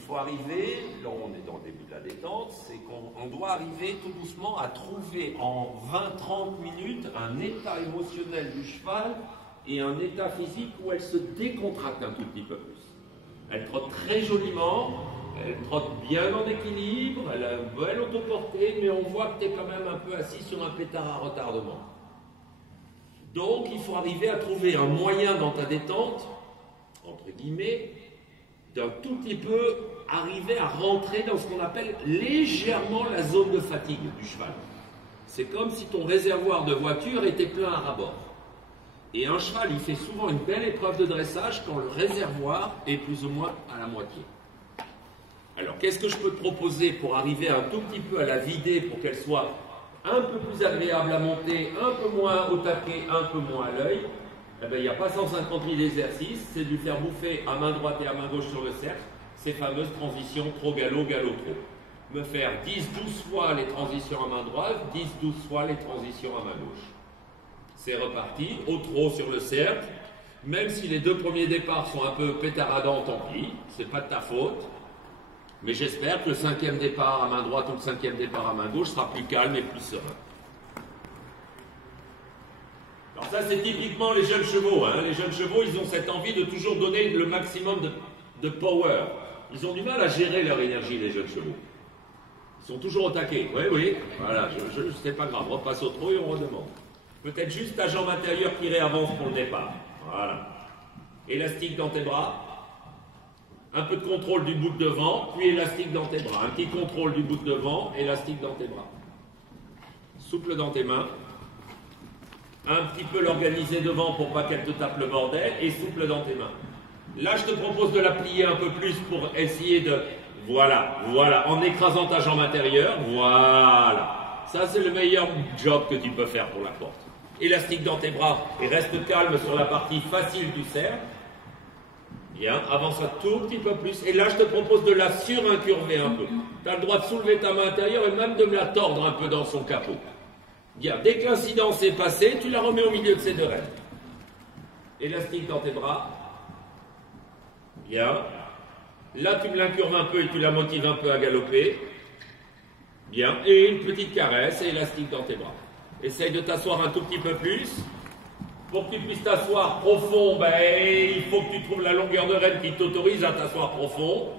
il faut arriver, là on est dans le début de la détente, c'est qu'on doit arriver tout doucement à trouver en 20-30 minutes un état émotionnel du cheval et un état physique où elle se décontracte un tout petit peu plus. Elle trotte très joliment, elle trotte bien en équilibre, elle a une belle autoportée, mais on voit que tu es quand même un peu assis sur un pétard à retardement. Donc il faut arriver à trouver un moyen dans ta détente, entre guillemets, d'un tout petit peu arriver à rentrer dans ce qu'on appelle légèrement la zone de fatigue du cheval. C'est comme si ton réservoir de voiture était plein à ras-bord. Et un cheval, il fait souvent une belle épreuve de dressage quand le réservoir est plus ou moins à la moitié. Alors, qu'est-ce que je peux te proposer pour arriver un tout petit peu à la vider pour qu'elle soit un peu plus agréable à monter, un peu moins au taquet, un peu moins à l'œil? Eh bien, il n'y a pas 150 000 exercices, c'est de lui faire bouffer à main droite et à main gauche sur le cercle, ces fameuses transitions trop galop, galop trop. Me faire 10-12 fois les transitions à main droite, 10-12 fois les transitions à main gauche. C'est reparti, au trot sur le cercle, même si les deux premiers départs sont un peu pétaradants, tant pis, c'est pas de ta faute, mais j'espère que le 5e départ à main droite ou le 5e départ à main gauche sera plus calme et plus serein. Alors ça, c'est typiquement les jeunes chevaux. Hein. Les jeunes chevaux, ils ont cette envie de toujours donner le maximum de power. Ils ont du mal à gérer leur énergie, les jeunes chevaux. Ils sont toujours au taquet. Oui, oui, voilà, c'est pas grave, on repasse au trot et on redemande. Peut-être juste ta jambe intérieure qui réavance pour le départ. Voilà. Élastique dans tes bras. Un peu de contrôle du bout de devant, puis élastique dans tes bras. Un petit contrôle du bout de devant, élastique dans tes bras. Souple dans tes mains. Un petit peu l'organiser devant pour pas qu'elle te tape le bordel, et souple dans tes mains. Là, je te propose de la plier un peu plus pour essayer de... Voilà, voilà, en écrasant ta jambe intérieure, voilà. Ça, c'est le meilleur job que tu peux faire pour la porte. Élastique dans tes bras, et reste calme sur la partie facile du cercle. Bien, avance un tout petit peu plus, et là, je te propose de la surincurver un peu. Tu as le droit de soulever ta main intérieure et même de me la tordre un peu dans son capot. Bien, dès que l'incidence est passée, tu la remets au milieu de ces deux rênes. Élastique dans tes bras. Bien. Là, tu me l'incurves un peu et tu la motives un peu à galoper. Bien. Et une petite caresse et élastique dans tes bras. Essaye de t'asseoir un tout petit peu plus. Pour que tu puisses t'asseoir profond, ben, il faut que tu trouves la longueur de rêne qui t'autorise à t'asseoir profond.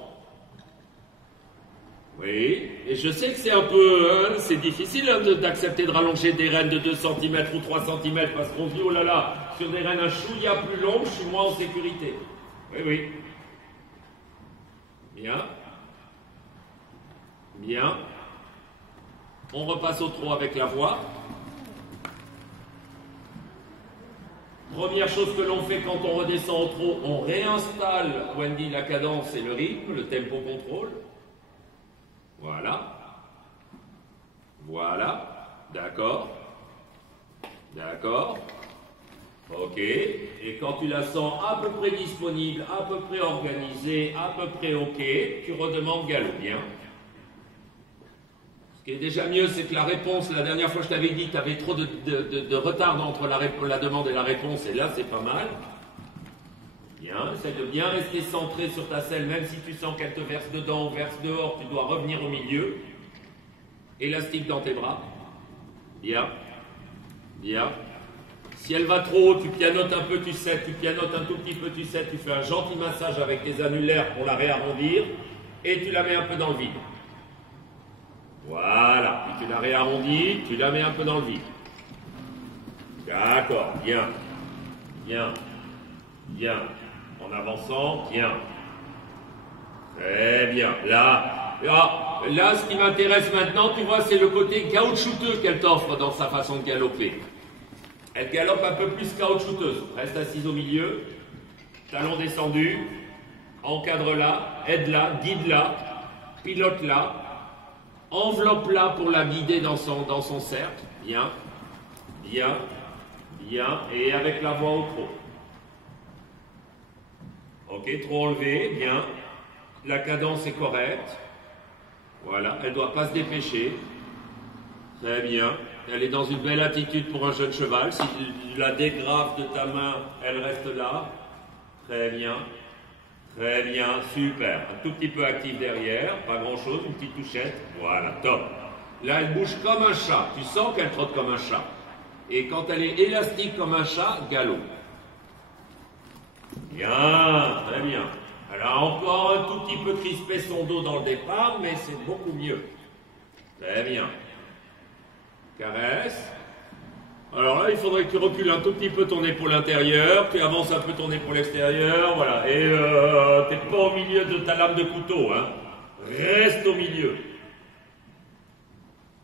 Oui, et je sais que c'est un peu, c'est difficile hein, d'accepter de rallonger des rênes de 2 cm ou 3 cm parce qu'on se dit, oh là là, sur des rênes un chouïa plus longues, je suis moins en sécurité. Oui, oui. Bien. Bien. On repasse au trot avec la voix. Première chose que l'on fait quand on redescend au trot, on réinstalle, Wendy, la cadence et le rythme, le tempo contrôle. Voilà. Voilà. D'accord. D'accord. Ok. Et quand tu la sens à peu près disponible, à peu près organisée, à peu près ok, tu redemandes galop. Bien. Ce qui est déjà mieux, c'est que la réponse, la dernière fois je t'avais dit que tu avais trop de retard entre la demande et la réponse, et là c'est pas mal. Bien, essaie de bien rester centré sur ta selle, même si tu sens qu'elle te verse dedans ou verse dehors, tu dois revenir au milieu. Élastique dans tes bras. Bien. Bien. Si elle va trop haut, tu pianotes un peu, tu sais, tu pianotes un tout petit peu, tu sais, tu fais un gentil massage avec tes annulaires pour la réarrondir, et tu la mets un peu dans le vide. Voilà, puis tu la réarrondis, tu la mets un peu dans le vide. D'accord, bien. Bien. Bien. En avançant, bien. Très bien. Là, ce qui m'intéresse maintenant, tu vois, c'est le côté caoutchouteux qu'elle t'offre dans sa façon de galoper. Elle galope un peu plus caoutchouteuse. Reste assise au milieu. Talon descendu. Encadre-la. Aide-la. Guide-la. Pilote-la. Enveloppe-la pour la guider dans son cercle. Bien. Bien. Bien. Et avec la voix au trot. Ok, trop enlevé, bien. La cadence est correcte. Voilà, elle ne doit pas se dépêcher. Très bien. Elle est dans une belle attitude pour un jeune cheval. Si tu la dégrafes de ta main, elle reste là. Très bien. Très bien, super. Un tout petit peu actif derrière, pas grand-chose, une petite touchette. Voilà, top. Là, elle bouge comme un chat. Tu sens qu'elle trotte comme un chat. Et quand elle est élastique comme un chat, galop. Bien, très bien. Elle a encore un tout petit peu crispé son dos dans le départ, mais c'est beaucoup mieux. Très bien. Caresse. Alors là, il faudrait que tu recules un tout petit peu ton épaule intérieure, tu avances un peu ton épaule extérieure, voilà. Et t'es pas au milieu de ta lame de couteau, hein. Reste au milieu.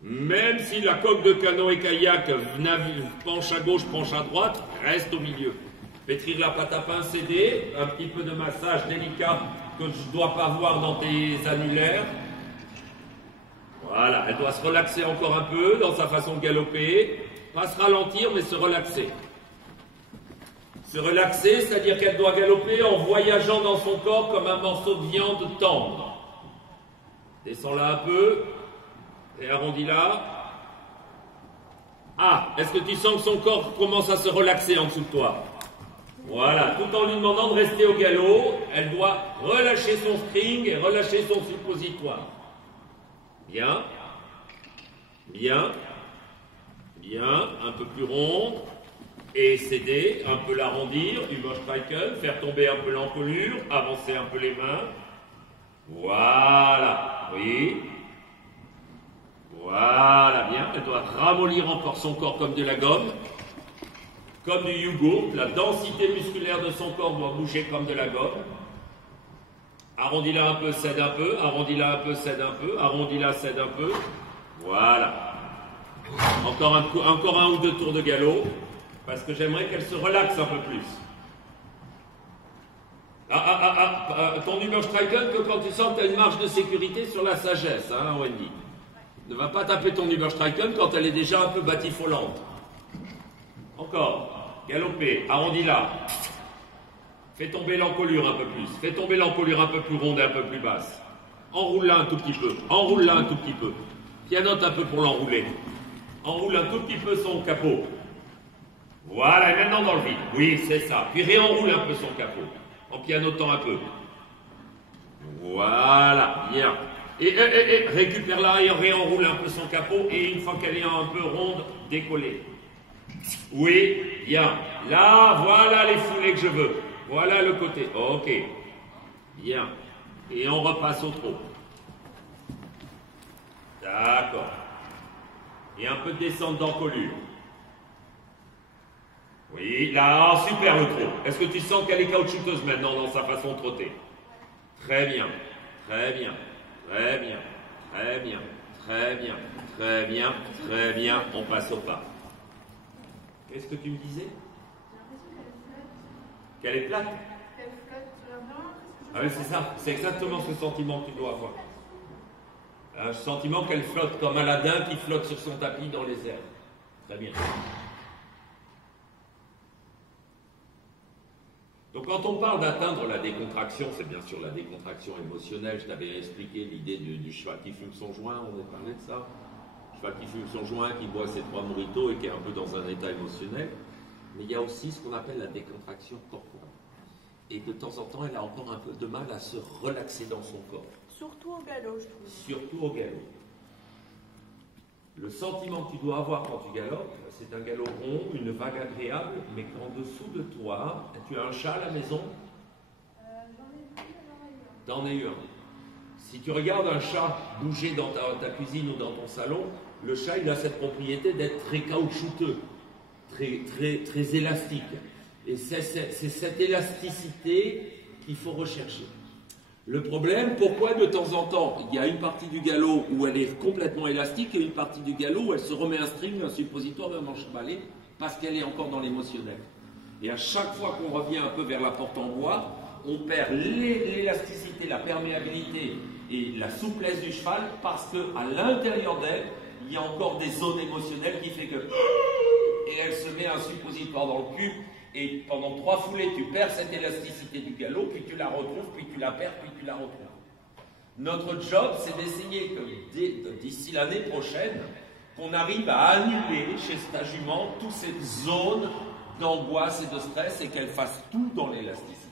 Même si la coque de canoë-kayak penche à gauche, penche à droite, reste au milieu. Pétrir la pâte à pain, céder, un petit peu de massage délicat que je ne dois pas voir dans tes annulaires. Voilà, elle doit se relaxer encore un peu dans sa façon de galoper. Pas se ralentir, mais se relaxer. Se relaxer, c'est-à-dire qu'elle doit galoper en voyageant dans son corps comme un morceau de viande tendre. Descends là un peu, et arrondis là. Ah, est-ce que tu sens que son corps commence à se relaxer en dessous de toi? Voilà, tout en lui demandant de rester au galop, elle doit relâcher son string et relâcher son suppositoire. Bien, bien. Bien, un peu plus ronde, et céder, un peu l'arrondir, Überstreichen, faire tomber un peu l'encolure, avancer un peu les mains. Voilà, oui. Voilà, bien, elle doit ramollir encore son corps comme de la gomme, comme du yogourt, la densité musculaire de son corps doit bouger comme de la gomme. Arrondis-la un peu, cède un peu, arrondis-la un peu, cède un peu, arrondis-la, cède un peu. Voilà. Encore un ou deux tours de galop, parce que j'aimerais qu'elle se relaxe un peu plus. Ton Überstreichen que quand tu sens que tu as une marge de sécurité sur la sagesse, hein, Wendy. Ne va pas taper ton Überstreichen quand elle est déjà un peu batifolante. Encore, galoper, arrondis-la. Fais tomber l'encolure un peu plus. Fais tomber l'encolure un peu plus ronde et un peu plus basse. Enroule-la un tout petit peu. Enroule-la un tout petit peu. Pianote un peu pour l'enrouler. Enroule un tout petit peu son capot. Voilà, et maintenant dans le vide. Oui, c'est ça. Puis réenroule un peu son capot. En pianotant un peu. Voilà, bien. Et récupère-la et réenroule un peu son capot. Et une fois qu'elle est un peu ronde, décoller. Oui, bien. Là, voilà les foulées que je veux. Voilà le côté. Ok. Bien. Et on repasse au trot. D'accord. Et un peu de descente d'encolure. Oui, là, super le trot. Est-ce que tu sens qu'elle est caoutchouteuse maintenant dans sa façon de trotter? Très bien, très bien, très bien, très bien, très bien, très bien, très bien. On passe au pas. Qu'est-ce que tu me disais? Qu'elle est plate. Qu'elle flotte sur la main. Ah oui, c'est ça. C'est exactement ce sentiment que tu dois avoir. Un sentiment qu'elle flotte comme Aladdin qui flotte sur son tapis dans les airs. Très bien. Donc quand on parle d'atteindre la décontraction, c'est bien sûr la décontraction émotionnelle. Je t'avais expliqué l'idée du cheval qui fume son joint, on a parlé de ça. Le cheval qui fume son joint, qui boit ses 3 moritos et qui est un peu dans un état émotionnel. Mais il y a aussi ce qu'on appelle la décontraction corporelle. Et de temps en temps, elle a encore un peu de mal à se relaxer dans son corps. Surtout au galop, je trouve. Surtout au galop. Le sentiment que tu dois avoir quand tu galopes, c'est un galop rond, une vague agréable, mais qu'en dessous de toi, tu as un chat à la maison? J'en ai eu un. Si tu regardes un chat bouger dans ta cuisine ou dans ton salon, le chat, il a cette propriété d'être très caoutchouteux, très élastique. Et c'est cette élasticité qu'il faut rechercher. Le problème, pourquoi de temps en temps, il y a une partie du galop où elle est complètement élastique et une partie du galop où elle se remet un string, un suppositoire, un manche balai, parce qu'elle est encore dans l'émotionnel. Et à chaque fois qu'on revient un peu vers la porte en bois, on perd l'élasticité, la perméabilité et la souplesse du cheval parce qu'à l'intérieur d'elle, il y a encore des zones émotionnelles qui fait que... Et elle se met un suppositoire dans le cul. Et pendant 3 foulées, tu perds cette élasticité du galop, puis tu la retrouves, puis tu la perds, puis tu la retrouves. Notre job, c'est d'essayer que d'ici l'année prochaine, qu'on arrive à annuler chez ta jument toutes ces zones d'angoisse et de stress et qu'elle fasse tout dans l'élasticité.